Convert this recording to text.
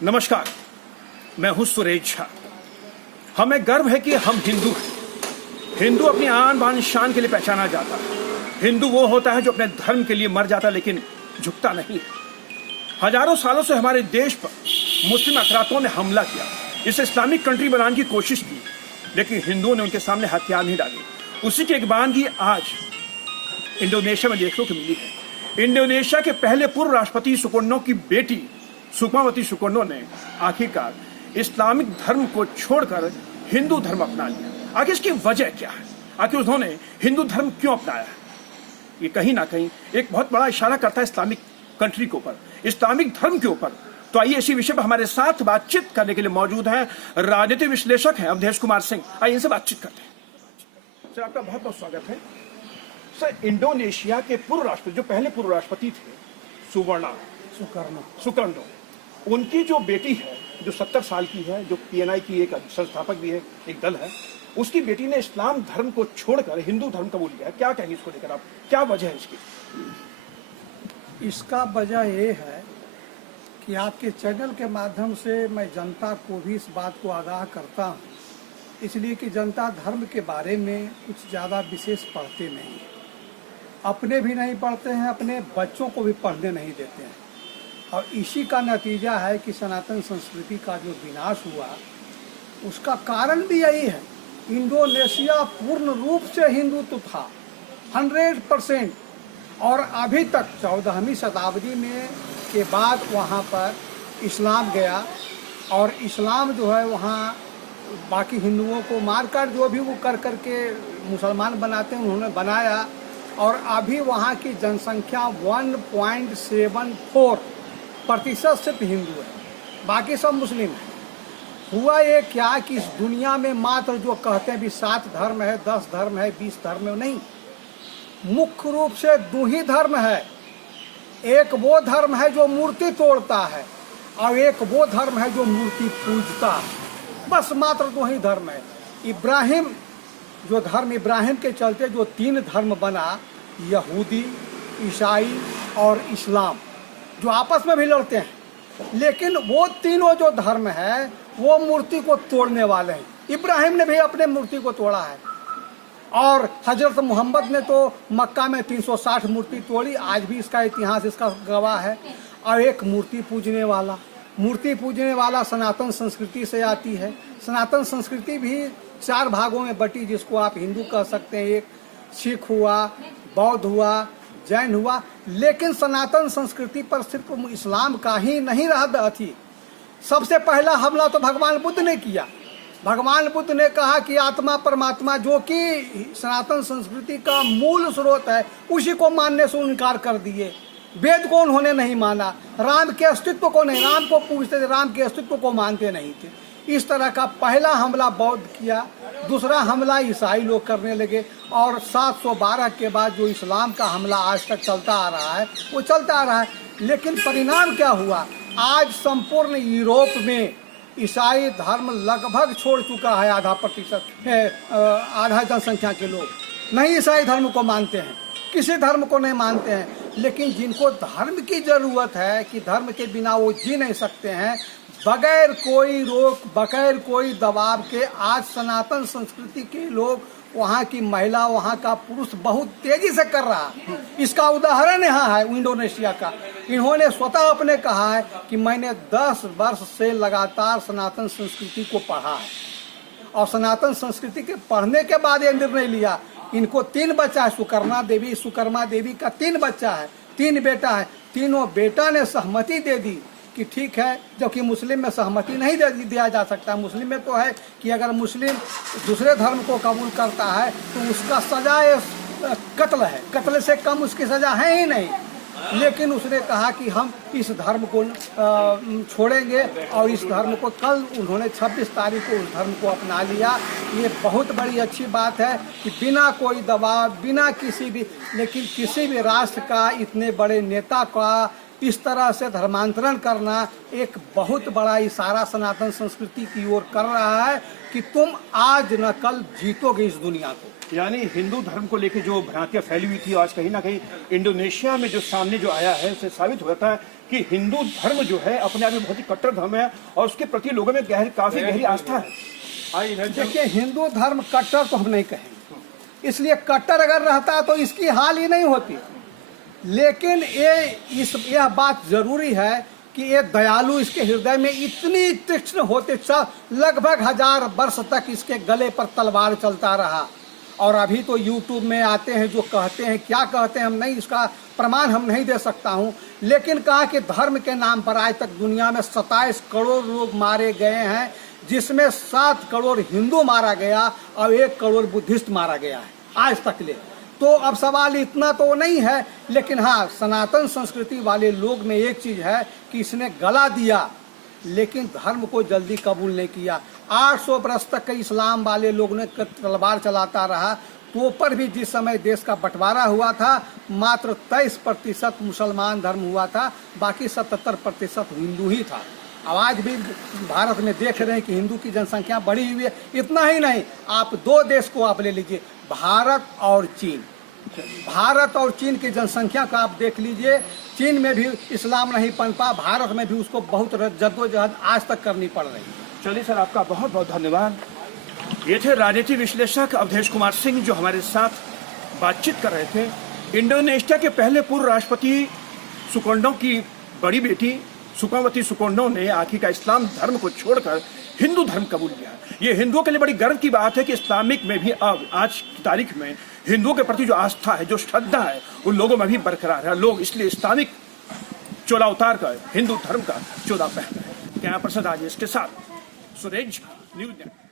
नमस्कार, मैं हूं सुरेश झा। हमें गर्व है कि हम हिंदू हैं। हिंदू अपनी आन बान शान के लिए पहचाना जाता है। हिंदू वो होता है जो अपने धर्म के लिए मर जाता लेकिन झुकता नहीं। हजारों सालों से हमारे देश पर मुस्लिम अखरातों ने हमला किया, इसे इस्लामिक कंट्री बनाने की कोशिश की, लेकिन हिंदुओं ने उनके सामने हथियार नहीं डाले। उसी की एक बानगी आज इंडोनेशिया में देखने को मिली है। इंडोनेशिया के पहले पूर्व राष्ट्रपति सुकर्नो की बेटी सुकमावती सुकर्नो ने आखिरकार इस्लामिक धर्म को छोड़कर हिंदू धर्म अपना लिया। आखिर इसकी वजह क्या है? आखिर उन्होंने हिंदू धर्म क्यों अपनाया है? ये कहीं ना कहीं एक बहुत बड़ा इशारा करता है इस्लामिक कंट्री के ऊपर, इस्लामिक धर्म के ऊपर। तो आइए इसी विषय पर हमारे साथ बातचीत करने के लिए मौजूद हैं राजनीतिक विश्लेषक हैं अवधेश कुमार सिंह। आइए इनसे बातचीत करते हैं। सर, आपका बहुत बहुत स्वागत है। सर, इंडोनेशिया के पूर्व राष्ट्रपति, जो पहले पूर्व राष्ट्रपति थे, सुकर्नो, उनकी जो बेटी है जो 70 साल की है, जो पीएनआई की एक संस्थापक भी है, एक दल है, उसकी बेटी ने इस्लाम धर्म को छोड़कर हिंदू धर्म कबूल किया है। क्या कहेंगे इसको लेकर आप? क्या वजह है इसकी? इसका वजह ये है कि आपके चैनल के माध्यम से मैं जनता को भी इस बात को आगाह करता हूँ, इसलिए कि जनता धर्म के बारे में कुछ ज़्यादा विशेष पढ़ते नहीं हैं, अपने भी नहीं पढ़ते हैं, अपने बच्चों को भी पढ़ने नहीं देते हैं। और इसी का नतीजा है कि सनातन संस्कृति का जो विनाश हुआ, उसका कारण भी यही है। इंडोनेशिया पूर्ण रूप से हिंदुत्व था, 100%, और अभी तक 14वीं शताब्दी में के बाद वहाँ पर इस्लाम गया, और इस्लाम जो है वहाँ बाकी हिंदुओं को मारकर जो भी वो कर करके मुसलमान बनाते हैं उन्होंने बनाया, और अभी वहाँ की जनसंख्या 1.74% सिर्फ हिंदू है, बाकी सब मुस्लिम है। हुआ ये क्या कि इस दुनिया में मात्र जो कहते हैं भी 7 धर्म है, 10 धर्म है, 20 धर्म है, नहीं, मुख्य रूप से 2 ही धर्म है। एक वो धर्म है जो मूर्ति तोड़ता है, और एक वो धर्म है जो मूर्ति पूजता है। बस मात्र 2 ही धर्म है। इब्राहिम, जो धर्म इब्राहिम के चलते जो 3 धर्म बना, यहूदी, ईसाई और इस्लाम, जो आपस में भी लड़ते हैं, लेकिन वो तीनों जो धर्म है वो मूर्ति को तोड़ने वाले हैं। इब्राहिम ने भी अपने मूर्ति को तोड़ा है, और हजरत मोहम्मद ने तो मक्का में 360 मूर्ति तोड़ी, आज भी इसका इतिहास इसका गवाह है। और एक मूर्ति पूजने वाला सनातन संस्कृति से आती है। सनातन संस्कृति भी 4 भागों में बटी, जिसको आप हिंदू कह सकते हैं। एक सिख हुआ, बौद्ध हुआ, जैन हुआ, लेकिन सनातन संस्कृति पर सिर्फ इस्लाम का ही नहीं रहा थी। सबसे पहला हमला तो भगवान बुद्ध ने किया। भगवान बुद्ध ने कहा कि आत्मा परमात्मा, जो कि सनातन संस्कृति का मूल स्रोत है, उसी को मानने से इनकार कर दिए। वेद को उन्होंने नहीं माना, राम के अस्तित्व को नहीं, राम को पूजते थे, राम के अस्तित्व को मानते नहीं थे। इस तरह का पहला हमला बौद्ध किया, दूसरा हमला ईसाई लोग करने लगे, और 712 के बाद जो इस्लाम का हमला आज तक चलता आ रहा है वो चलता आ रहा है। लेकिन परिणाम क्या हुआ? आज संपूर्ण यूरोप में ईसाई धर्म लगभग छोड़ चुका है। आधा जनसंख्या के लोग नहीं ईसाई धर्म को मानते हैं, किसी धर्म को नहीं मानते हैं। लेकिन जिनको धर्म की जरूरत है, कि धर्म के बिना वो जी नहीं सकते हैं, बगैर कोई रोक, बगैर कोई दबाव के आज सनातन संस्कृति के लोग, वहाँ की महिला, वहाँ का पुरुष बहुत तेजी से कर रहा है। इसका उदाहरण यहाँ है इंडोनेशिया का। इन्होंने स्वतः अपने कहा है कि मैंने 10 वर्ष से लगातार सनातन संस्कृति को पढ़ा है, और सनातन संस्कृति के पढ़ने के बाद ये निर्णय लिया। इनको 3 बच्चा है, सुकर्मा देवी का 3 बच्चा है, 3 बेटा है। तीनों बेटा ने सहमति दे दी कि ठीक है, जबकि मुस्लिम में सहमति नहीं दिया जा सकता। मुस्लिम में तो है कि अगर मुस्लिम दूसरे धर्म को कबूल करता है तो उसका सजा कत्ल है, कत्ल से कम उसकी सजा है ही नहीं। लेकिन उसने कहा कि हम इस धर्म को छोड़ेंगे, और इस धर्म को कल उन्होंने 26 तारीख को उस धर्म को अपना लिया। ये बहुत बड़ी अच्छी बात है कि बिना कोई दबाव, बिना किसी भी, लेकिन किसी भी राष्ट्र का, इतने बड़े नेता का इस तरह से धर्मांतरण करना एक बहुत बड़ा इशारा सनातन संस्कृति की ओर कर रहा है कि तुम आज न कल जीतोगे इस दुनिया को। यानी हिंदू धर्म को लेकर जो भ्रांतियां फैली हुई थी, आज कहीं ना कहीं इंडोनेशिया में जो सामने जो आया है, उससे साबित होता है कि हिंदू धर्म जो है अपने आप में बहुत ही कट्टर धर्म है और उसके प्रति लोगों में काफी गहरी आस्था है। देखिए, हिंदू धर्म कट्टर तो हम नहीं कहेंगे, इसलिए कट्टर अगर रहता तो इसकी हाल ही नहीं होती। लेकिन यह बात जरूरी है कि ये दयालु इसके हृदय में इतनी तीक्ष्ण होते लगभग 1000 वर्ष तक इसके गले पर तलवार चलता रहा। और अभी तो YouTube में आते हैं जो कहते हैं, क्या कहते हैं हम नहीं, इसका प्रमाण हम नहीं दे सकता हूं, लेकिन कहा कि धर्म के नाम पर आज तक दुनिया में 27 करोड़ लोग मारे गए हैं, जिसमें 7 करोड़ हिंदू मारा गया और 1 करोड़ बुद्धिस्ट मारा गया है आज तक ले। तो अब सवाल इतना तो नहीं है, लेकिन हाँ, सनातन संस्कृति वाले लोग में एक चीज़ है कि इसने गला दिया लेकिन धर्म को जल्दी कबूल नहीं किया। 800 वर्ष तक इस्लाम वाले लोग ने तलवार चलाता रहा, तो पर भी जिस समय देश का बंटवारा हुआ था मात्र 23% मुसलमान धर्म हुआ था, बाकी 77% हिंदू ही था। अब आज भी भारत में देख रहे हैं कि हिंदू की जनसंख्या बढ़ी हुई है। इतना ही नहीं, आप 2 देश को आप ले लीजिए, भारत और चीन। भारत और चीन की जनसंख्या का आप देख लीजिए, चीन में भी इस्लाम नहीं पनपा, भारत में भी उसको बहुत जद्दोजहद आज तक करनी पड़ रही है। चलिए सर, आपका बहुत बहुत धन्यवाद। ये थे राजनीति विश्लेषक अवधेश कुमार सिंह जो हमारे साथ बातचीत कर रहे थे। इंडोनेशिया के पहले पूर्व राष्ट्रपति सुकर्णो की बड़ी बेटी सुकावती सुकर्णो ने आखिरकार इस्लाम धर्म को छोड़कर हिंदू धर्म कबूल किया। ये हिंदुओं के लिए बड़ी गर्व की बात है कि इस्लामिक में भी अब आज की तारीख में हिंदुओं के प्रति जो आस्था है, जो श्रद्धा है, उन लोगों में भी बरकरार है। लोग इसलिए इस्लामिक चोला उतार कर हिंदू धर्म का चोला पहन रहे हैं। कैमरा पर्सन राजेश के साथ सुरेश, न्यूज़।